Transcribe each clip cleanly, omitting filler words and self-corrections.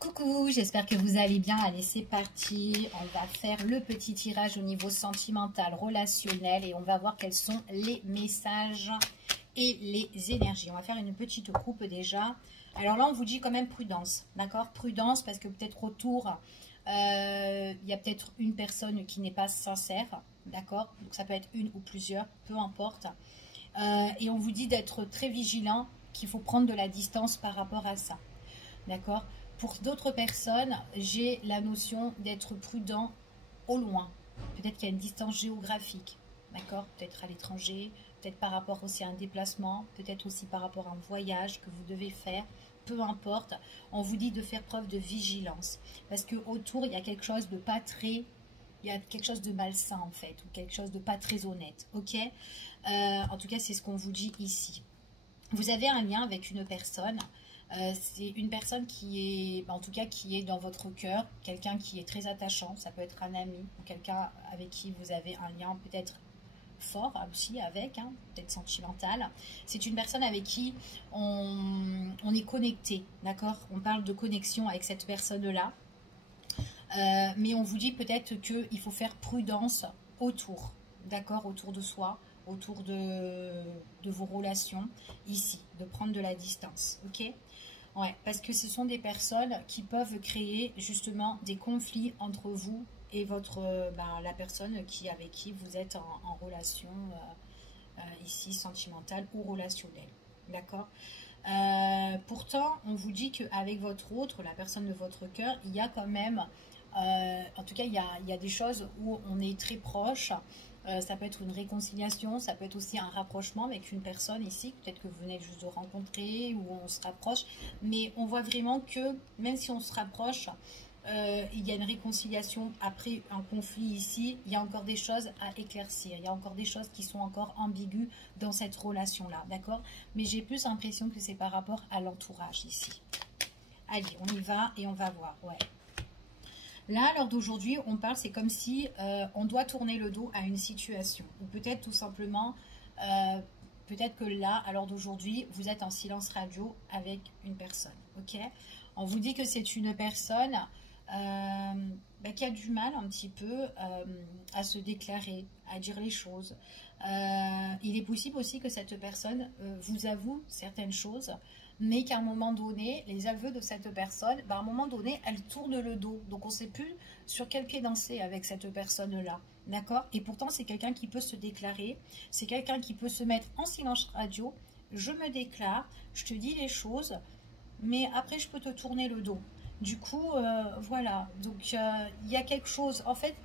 Coucou, j'espère que vous allez bien. Allez, c'est parti. On va faire le petit tirage au niveau sentimental, relationnel et on va voir quels sont les messages et les énergies. On va faire une petite coupe déjà. Alors là, on vous dit quand même prudence, d'accord? Prudence parce que peut-être autour, il y a peut-être une personne qui n'est pas sincère, d'accord? Donc ça peut être une ou plusieurs, peu importe. Et on vous dit d'être très vigilant, qu'il faut prendre de la distance par rapport à ça, d'accord? Pour d'autres personnes, j'ai la notion d'être prudent au loin. Peut-être qu'il y a une distance géographique, d'accord? Peut-être à l'étranger, peut-être par rapport aussi à un déplacement, peut-être aussi par rapport à un voyage que vous devez faire. Peu importe, on vous dit de faire preuve de vigilance. Parce qu'autour, il y a quelque chose de pas très... Il y a quelque chose de malsain en fait, ou quelque chose de pas très honnête, ok? En tout cas, c'est ce qu'on vous dit ici. Vous avez un lien avec une personne. C'est une personne qui est, en tout cas, qui est dans votre cœur, quelqu'un qui est très attachant, ça peut être un ami ou quelqu'un avec qui vous avez un lien peut-être fort aussi avec, hein, peut-être sentimental. C'est une personne avec qui on est connecté, d'accord? On parle de connexion avec cette personne-là, mais on vous dit peut-être qu'il faut faire prudence autour, d'accord? Autour de soi, autour de vos relations, ici, de prendre de la distance, ok? Ouais, parce que ce sont des personnes qui peuvent créer justement des conflits entre vous et la personne avec qui vous êtes en relation ici sentimentale ou relationnelle. D'accord? Pourtant, on vous dit qu'avec votre autre, la personne de votre cœur, il y a quand même, en tout cas, il y a des choses où on est très proche. Ça peut être une réconciliation, ça peut être aussi un rapprochement avec une personne ici, peut-être que vous venez juste de rencontrer ou on se rapproche, mais on voit vraiment que même si on se rapproche, il y a une réconciliation après un conflit ici, il y a encore des choses à éclaircir, il y a encore des choses qui sont encore ambiguës dans cette relation-là, d'accord? Mais j'ai plus l'impression que c'est par rapport à l'entourage ici. Allez, on y va et on va voir, ouais. Là, à l'heure d'aujourd'hui, on parle, c'est comme si on doit tourner le dos à une situation. Ou peut-être tout simplement, peut-être que là, à l'heure d'aujourd'hui, vous êtes en silence radio avec une personne. Ok? On vous dit que c'est une personne qui a du mal un petit peu à se déclarer, à dire les choses. Il est possible aussi que cette personne vous avoue certaines choses, mais qu'à un moment donné, les aveux de cette personne, à un moment donné, elle tourne le dos. Donc on ne sait plus sur quel pied danser avec cette personne-là. D'accord? Et pourtant, c'est quelqu'un qui peut se déclarer, c'est quelqu'un qui peut se mettre en silence radio. Je me déclare, je te dis les choses, mais après, je peux te tourner le dos. Du coup, voilà. Donc, il y a quelque chose. En fait,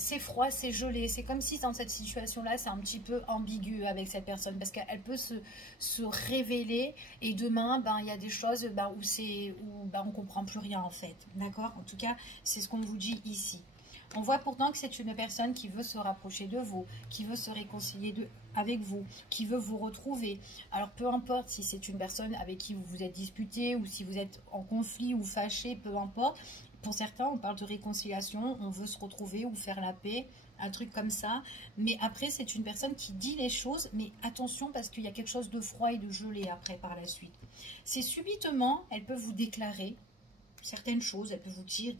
c'est froid, c'est gelé. C'est comme si dans cette situation-là, c'est un petit peu ambigu avec cette personne parce qu'elle peut se révéler et demain, il y a des choses où on ne comprend plus rien en fait. D'accord? En tout cas, c'est ce qu'on vous dit ici. On voit pourtant que c'est une personne qui veut se rapprocher de vous, qui veut se réconcilier avec vous, qui veut vous retrouver. Alors peu importe si c'est une personne avec qui vous vous êtes disputé ou si vous êtes en conflit ou fâché, peu importe. Pour certains, on parle de réconciliation, on veut se retrouver ou faire la paix, un truc comme ça. Mais après, c'est une personne qui dit les choses, mais attention parce qu'il y a quelque chose de froid et de gelé après par la suite. C'est subitement, elle peut vous déclarer certaines choses, elle peut vous dire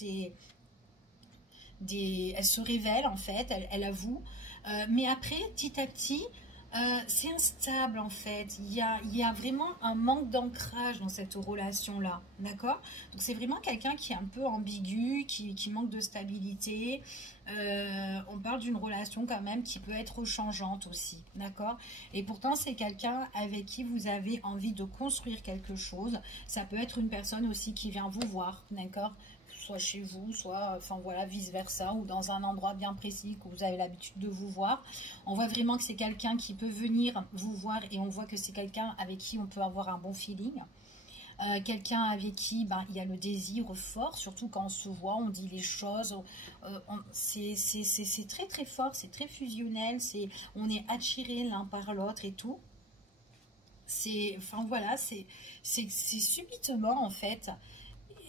elle se révèle en fait, elle avoue. Mais après, petit à petit, c'est instable en fait. Il y a vraiment un manque d'ancrage dans cette relation-là, d'accord? Donc c'est vraiment quelqu'un qui est un peu ambigu, qui manque de stabilité. On parle d'une relation quand même qui peut être changeante aussi, d'accord? Et pourtant c'est quelqu'un avec qui vous avez envie de construire quelque chose. Ça peut être une personne aussi qui vient vous voir, d'accord? Soit chez vous, soit, enfin voilà, vice-versa, ou dans un endroit bien précis que vous avez l'habitude de vous voir. On voit vraiment que c'est quelqu'un qui peut venir vous voir et on voit que c'est quelqu'un avec qui on peut avoir un bon feeling. Quelqu'un avec qui il y a le désir fort, surtout quand on se voit, on dit les choses, c'est très très fort, c'est très fusionnel, on est attiré l'un par l'autre et tout. Enfin voilà, c'est subitement en fait.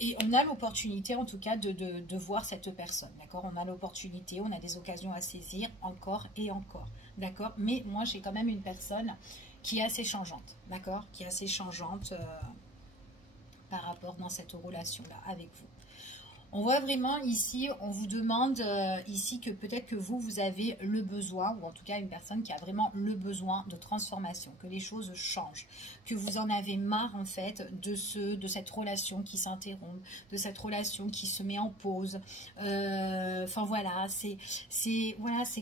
Et on a l'opportunité, en tout cas, de voir cette personne, d'accord? On a l'opportunité, on a des occasions à saisir, encore et encore, d'accord? Mais moi, j'ai quand même une personne qui est assez changeante, d'accord? Qui est assez changeante, par rapport dans cette relation-là avec vous. On voit vraiment ici, on vous demande ici que peut-être que vous avez le besoin, ou en tout cas une personne qui a vraiment le besoin de transformation, que les choses changent, que vous en avez marre en fait de cette relation qui s'interrompt, de cette relation qui se met en pause. Enfin voilà, c'est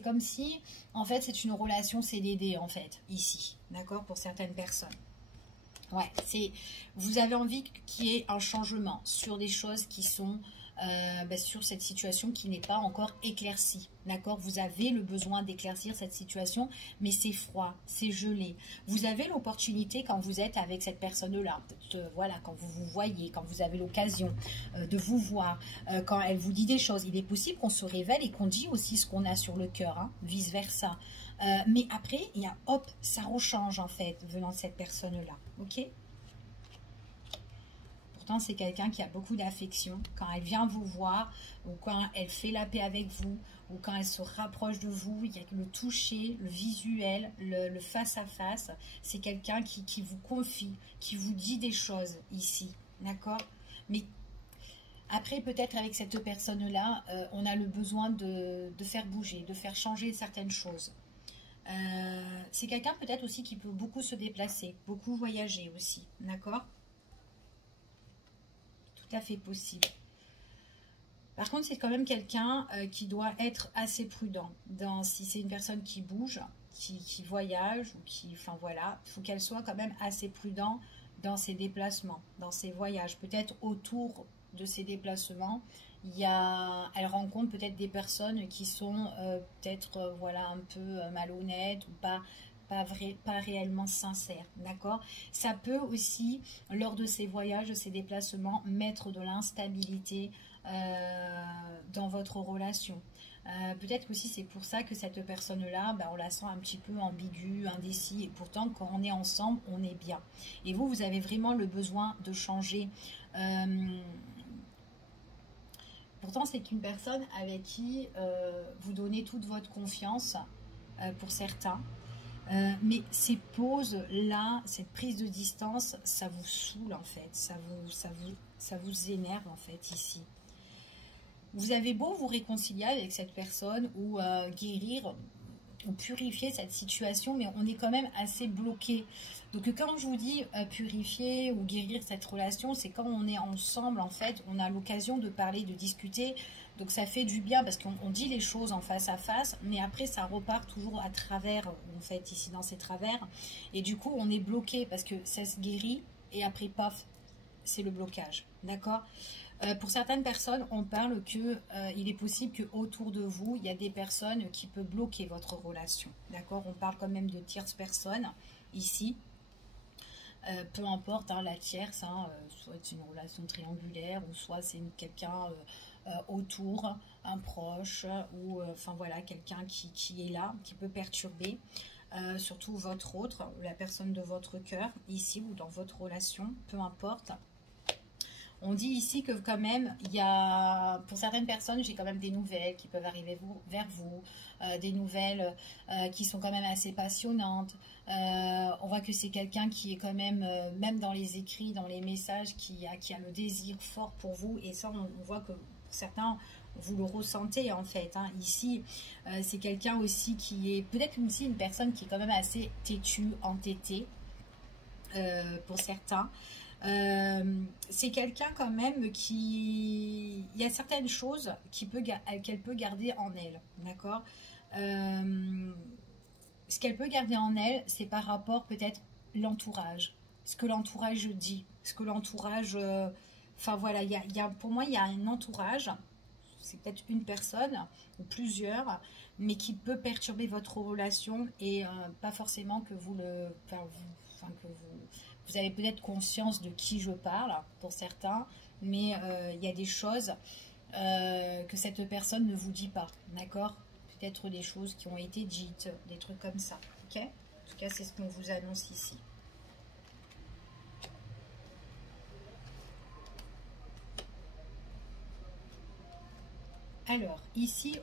comme si en fait c'est une relation CDD en fait ici, d'accord, pour certaines personnes. Ouais, vous avez envie qu'il y ait un changement sur des choses qui sont sur cette situation qui n'est pas encore éclaircie. D'accord? Vous avez le besoin d'éclaircir cette situation, mais c'est froid, c'est gelé. Vous avez l'opportunité quand vous êtes avec cette personne-là, voilà, quand vous vous voyez, quand vous avez l'occasion de vous voir, quand elle vous dit des choses. Il est possible qu'on se révèle et qu'on dit aussi ce qu'on a sur le cœur, hein, vice-versa. Mais après, il y a hop, ça rechange en fait, venant de cette personne-là. Ok? Pourtant, c'est quelqu'un qui a beaucoup d'affection. Quand elle vient vous voir, ou quand elle fait la paix avec vous, ou quand elle se rapproche de vous, il y a le toucher, le visuel, le face-à-face. C'est quelqu'un qui vous confie, qui vous dit des choses ici. D'accord? Mais après, peut-être avec cette personne-là, on a le besoin de faire bouger, de faire changer certaines choses. C'est quelqu'un peut-être aussi qui peut beaucoup se déplacer, beaucoup voyager aussi. D'accord? Tout à fait possible. Par contre, c'est quand même quelqu'un qui doit être assez prudent. Si c'est une personne qui bouge, qui voyage, ou enfin voilà, il faut qu'elle soit quand même assez prudent dans ses déplacements, dans ses voyages. Peut-être autour de ses déplacements, elle rencontre peut-être des personnes qui sont peut-être voilà, un peu malhonnêtes ou pas réellement sincères, d'accord? Ça peut aussi, lors de ces voyages, de ces déplacements, mettre de l'instabilité dans votre relation. Peut-être aussi c'est pour ça que cette personne-là, on la sent un petit peu ambiguë, indécis, et pourtant quand on est ensemble, on est bien. Et vous avez vraiment le besoin de changer. Pourtant, c'est une personne avec qui vous donnez toute votre confiance, pour certains. Mais ces pauses-là, cette prise de distance, ça vous saoule en fait, ça vous énerve en fait ici. Vous avez beau vous réconcilier avec cette personne ou guérir ou purifier cette situation, mais on est quand même assez bloqué. Donc quand je vous dis purifier ou guérir cette relation, c'est quand on est ensemble en fait, on a l'occasion de parler, de discuter. Donc ça fait du bien parce qu'on dit les choses en face à face, mais après ça repart toujours à travers, en fait, ici dans ces travers. Et du coup on est bloqué parce que ça se guérit et après paf, c'est le blocage. D'accord? Pour certaines personnes, on parle que il est possible qu'autour de vous, il y a des personnes qui peuvent bloquer votre relation. D'accord? On parle quand même de tierces personnes ici. Peu importe hein, la tierce, hein, soit c'est une relation triangulaire ou soit c'est quelqu'un autour, un proche ou enfin voilà, quelqu'un qui est là, qui peut perturber. Surtout votre autre, la personne de votre cœur, ici ou dans votre relation, peu importe. On dit ici que quand même, il y a, pour certaines personnes, j'ai quand même des nouvelles qui peuvent arriver vers vous, des nouvelles qui sont quand même assez passionnantes. On voit que c'est quelqu'un qui est quand même, même dans les écrits, dans les messages, qui a le désir fort pour vous. Et ça, on voit que pour certains, vous le ressentez en fait. Hein. Ici, c'est quelqu'un aussi qui est, peut-être aussi une personne qui est quand même assez têtue, entêtée, pour certains. C'est quelqu'un quand même qui... Il y a certaines choses qu'elle peut garder en elle, d'accord? Ce qu'elle peut garder en elle, c'est par rapport peut-être l'entourage, ce que l'entourage dit, ce que l'entourage... Enfin voilà, pour moi, il y a un entourage, c'est peut-être une personne ou plusieurs, mais qui peut perturber votre relation et pas forcément que vous le... Enfin, que vous avez peut-être conscience de qui je parle, pour certains, mais il y a des choses que cette personne ne vous dit pas, d'accord? Peut-être des choses qui ont été dites, des trucs comme ça, ok? En tout cas, c'est ce qu'on vous annonce ici. Alors, ici,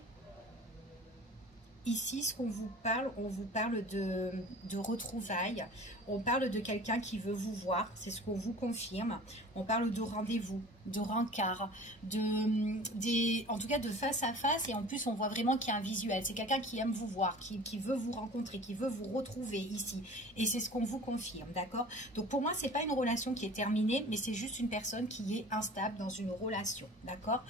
ce qu'on vous parle, on vous parle de retrouvailles, On parle de quelqu'un qui veut vous voir, c'est ce qu'on vous confirme. On parle de rendez-vous, de rencard, en tout cas de face à face. Et en plus, on voit vraiment qu'il y a un visuel. C'est quelqu'un qui aime vous voir, qui veut vous rencontrer, qui veut vous retrouver ici. Et c'est ce qu'on vous confirme, d'accord? Donc pour moi, c'est pas une relation qui est terminée, mais c'est juste une personne qui est instable dans une relation, d'accord?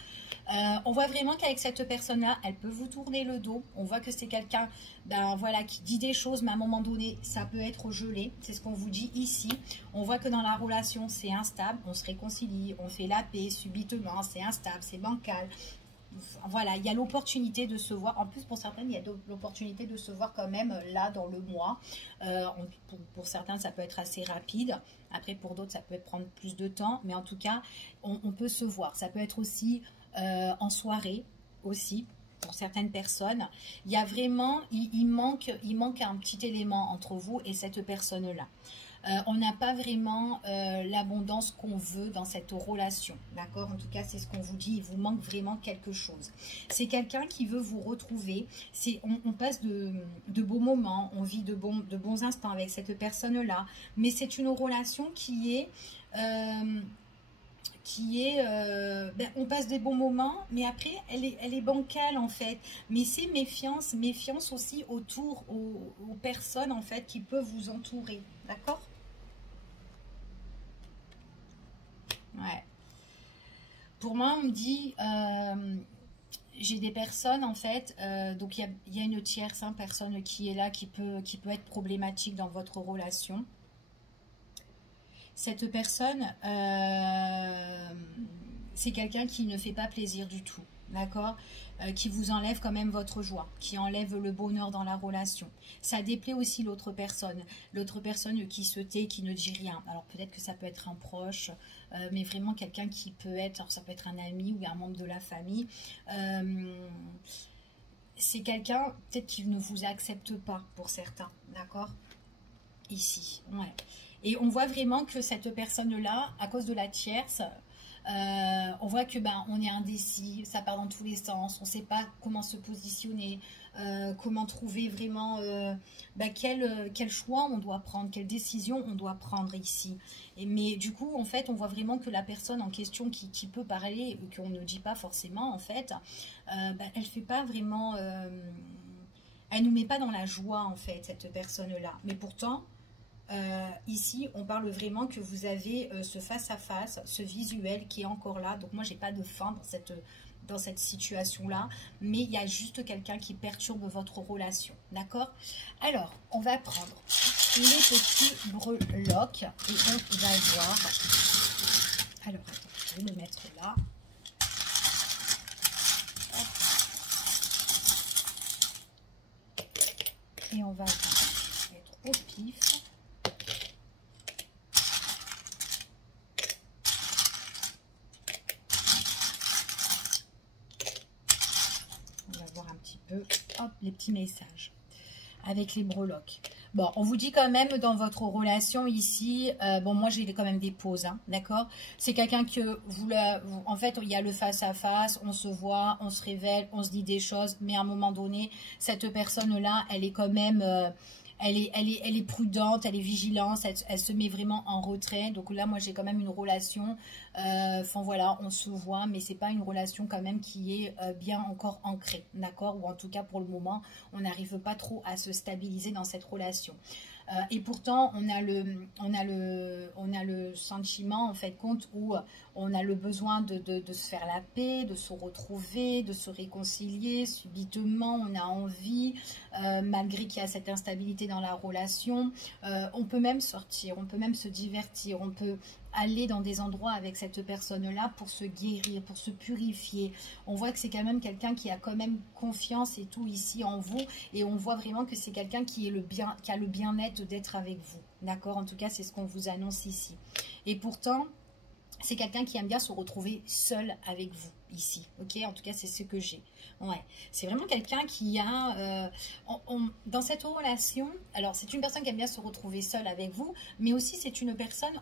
On voit vraiment qu'avec cette personne-là, elle peut vous tourner le dos. On voit que c'est quelqu'un, ben voilà, qui dit des choses, mais à un moment donné, ça peut être gelé. C'est ce qu'on vous dit ici. On voit que dans la relation, c'est instable. On se réconcilie, on fait la paix subitement. C'est instable, c'est bancal. Voilà, il y a l'opportunité de se voir. En plus, pour certaines, il y a l'opportunité de se voir quand même là dans le mois. Pour certains, ça peut être assez rapide. Après, pour d'autres, ça peut prendre plus de temps. Mais en tout cas, on peut se voir. Ça peut être aussi en soirée aussi. Pour certaines personnes, il y a vraiment, il manque un petit élément entre vous et cette personne-là. On n'a pas vraiment l'abondance qu'on veut dans cette relation, d'accord? En tout cas, c'est ce qu'on vous dit, il vous manque vraiment quelque chose. C'est quelqu'un qui veut vous retrouver, on passe de beaux moments, on vit de bons instants avec cette personne-là, mais c'est une relation qui est... on passe des bons moments, mais après, elle est bancale en fait. Mais c'est méfiance aussi autour aux personnes en fait qui peuvent vous entourer, d'accord? Ouais. Pour moi, on me dit, j'ai des personnes en fait, donc il y a une tierce personne qui est là, qui peut être problématique dans votre relation. Cette personne, c'est quelqu'un qui ne fait pas plaisir du tout, d'accord? Qui vous enlève quand même votre joie, qui enlève le bonheur dans la relation. Ça déplaît aussi l'autre personne qui se tait, qui ne dit rien. Alors peut-être que ça peut être un proche, mais vraiment quelqu'un qui peut être, alors ça peut être un ami ou un membre de la famille. C'est quelqu'un peut-être qui ne vous accepte pas pour certains, d'accord? Ici, ouais. Et on voit vraiment que cette personne-là, à cause de la tierce, on voit que on est indécis, ça part dans tous les sens, on ne sait pas comment se positionner, comment trouver vraiment quel choix on doit prendre, quelle décision on doit prendre ici. Mais du coup, en fait, on voit vraiment que la personne en question qui peut parler, ou qu'on ne dit pas forcément, en fait, elle fait pas vraiment... elle nous met pas dans la joie, en fait, cette personne-là. Mais pourtant... ici, on parle vraiment que vous avez ce face-à-face, ce visuel qui est encore là. Donc moi, j'ai pas de fin dans cette situation-là, mais il y a juste quelqu'un qui perturbe votre relation, d'accord? Alors, on va prendre les petits breloques et on va voir. Alors, attends, je vais me mettre là. Et on va mettre au pif. Hop, les petits messages avec les breloques. Bon, on vous dit quand même dans votre relation ici, bon, moi j'ai quand même des pauses, hein, d'accord? C'est quelqu'un que en fait, il y a le face-à-face, on se voit, on se révèle, on se dit des choses, mais à un moment donné, cette personne-là, elle est quand même... elle est prudente, elle est vigilante, elle se met vraiment en retrait. Donc là, moi, j'ai quand même une relation. Enfin, voilà, on se voit, mais c'est pas une relation quand même qui est bien encore ancrée, d'accord? Ou en tout cas, pour le moment, on n'arrive pas trop à se stabiliser dans cette relation. Et pourtant, on a le sentiment, en fait, compte où on a le besoin de se faire la paix, de se retrouver, de se réconcilier. Subitement, on a envie, malgré qu'il y a cette instabilité dans la relation. On peut même sortir, on peut même se divertir, on peut aller dans des endroits avec cette personne-là pour se guérir, pour se purifier. On voit que c'est quand même quelqu'un qui a quand même confiance et tout ici en vous. Et on voit vraiment que c'est quelqu'un qui a le bien-être d'être avec vous. D'accord? En tout cas, c'est ce qu'on vous annonce ici. Et pourtant, c'est quelqu'un qui aime bien se retrouver seul avec vous ici. Ok? En tout cas, c'est ce que j'ai. Ouais. C'est vraiment quelqu'un qui a... dans cette relation, alors c'est une personne qui aime bien se retrouver seule avec vous, mais aussi c'est une personne...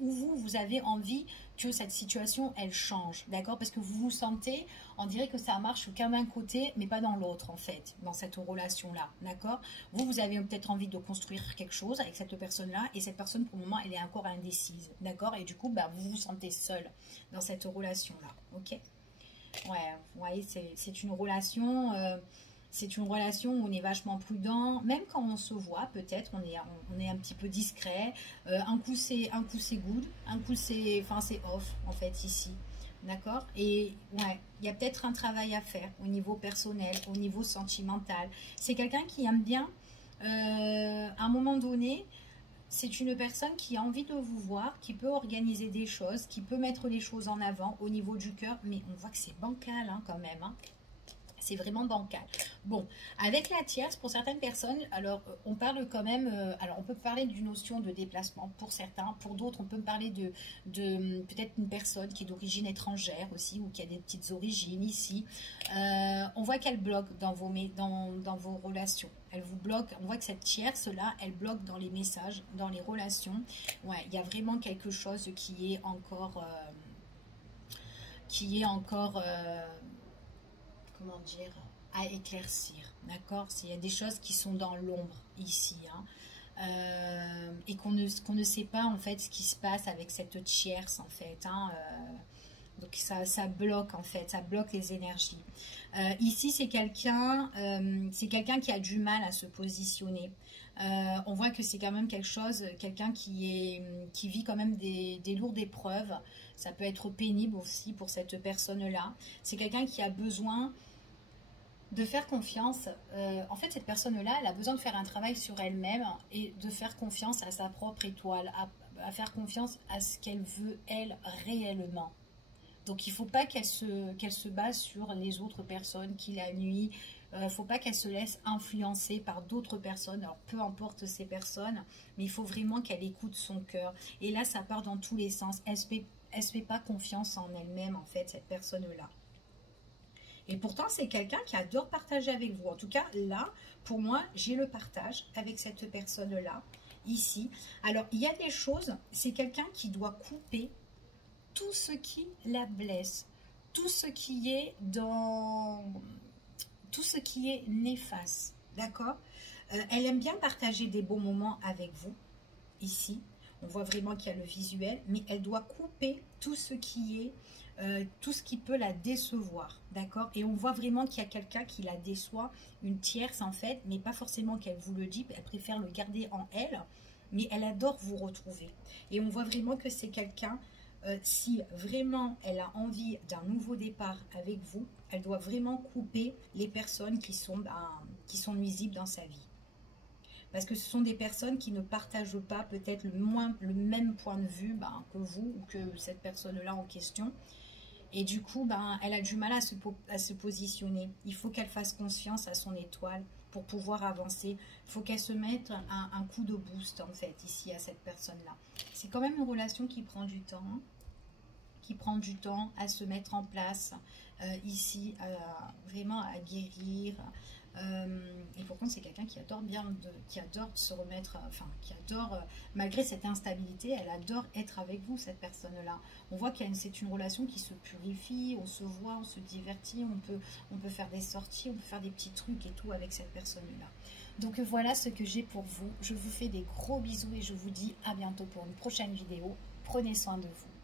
où vous avez envie que cette situation, elle change, d'accord? Parce que vous vous sentez, on dirait que ça marche qu'à un côté, mais pas dans l'autre, en fait, dans cette relation-là, d'accord? Vous avez peut-être envie de construire quelque chose avec cette personne-là, et cette personne, pour le moment, elle est encore indécise, d'accord? Et du coup, bah, vous vous sentez seul dans cette relation-là, ok? Ouais, vous voyez, c'est une relation... c'est une relation où on est vachement prudent, même quand on se voit, peut-être, on est un petit peu discret. Un coup c'est good, un coup c'est off, en fait, ici. D'accord? Et ouais, il y a peut-être un travail à faire au niveau personnel, au niveau sentimental. C'est quelqu'un qui aime bien, à un moment donné, c'est une personne qui a envie de vous voir, qui peut organiser des choses, qui peut mettre les choses en avant au niveau du cœur, mais on voit que c'est bancal hein, quand même. Hein. C'est vraiment bancal. Bon, avec la tierce, pour certaines personnes, alors on parle quand même, alors on peut parler d'une notion de déplacement pour certains, pour d'autres on peut parler de peut-être une personne qui est d'origine étrangère aussi, ou qui a des petites origines ici. On voit qu'elle bloque dans vos relations. Elle vous bloque, on voit que cette tierce-là, elle bloque dans les messages, dans les relations. Ouais, il y a vraiment quelque chose qui est encore... comment dire, à éclaircir, d'accord? Il y a des choses qui sont dans l'ombre ici, hein, et qu'on ne sait pas en fait ce qui se passe avec cette tierce en fait, hein, donc ça bloque en fait, ça bloque les énergies. Ici c'est quelqu'un qui a du mal à se positionner. On voit que c'est quand même quelqu'un qui vit quand même des lourdes épreuves. Ça peut être pénible aussi pour cette personne-là. C'est quelqu'un qui a besoin de faire confiance. En fait, cette personne-là, elle a besoin de faire un travail sur elle-même et de faire confiance à sa propre étoile, à faire confiance à ce qu'elle veut, elle, réellement. Donc, il ne faut pas qu'elle se base sur les autres personnes qui la nuisent. Il ne faut pas qu'elle se laisse influencer par d'autres personnes. Alors, peu importe ces personnes, mais il faut vraiment qu'elle écoute son cœur. Et là, ça part dans tous les sens. Elle ne se fait pas confiance en elle-même, en fait, cette personne-là. Et pourtant, c'est quelqu'un qui adore partager avec vous. En tout cas, là, pour moi, j'ai le partage avec cette personne-là, ici. Alors, il y a des choses, c'est quelqu'un qui doit couper tout ce qui la blesse, tout ce qui est néfaste, d'accord? Elle aime bien partager des bons moments avec vous, ici. On voit vraiment qu'il y a le visuel, mais elle doit couper tout ce qui peut la décevoir, d'accord? Et on voit vraiment qu'il y a quelqu'un qui la déçoit, une tierce en fait, mais pas forcément qu'elle vous le dit, elle préfère le garder en elle, mais elle adore vous retrouver. Et on voit vraiment que c'est quelqu'un, si vraiment elle a envie d'un nouveau départ avec vous, elle doit vraiment couper les personnes qui sont nuisibles dans sa vie. Parce que ce sont des personnes qui ne partagent pas peut-être le même point de vue que vous ou que cette personne-là en question. Et du coup, elle a du mal à se positionner. Il faut qu'elle fasse confiance à son étoile pour pouvoir avancer. Il faut qu'elle se mette un coup de boost, en fait, ici, à cette personne-là. C'est quand même une relation qui prend du temps, hein, qui prend du temps à se mettre en place, ici, vraiment à guérir. Et pourtant, c'est quelqu'un qui adore qui adore se remettre, qui adore, malgré cette instabilité, elle adore être avec vous, cette personne-là. On voit que c'est une relation qui se purifie, on se voit, on se divertit, on peut faire des sorties, on peut faire des petits trucs et tout avec cette personne-là. Donc voilà ce que j'ai pour vous. Je vous fais des gros bisous et je vous dis à bientôt pour une prochaine vidéo. Prenez soin de vous.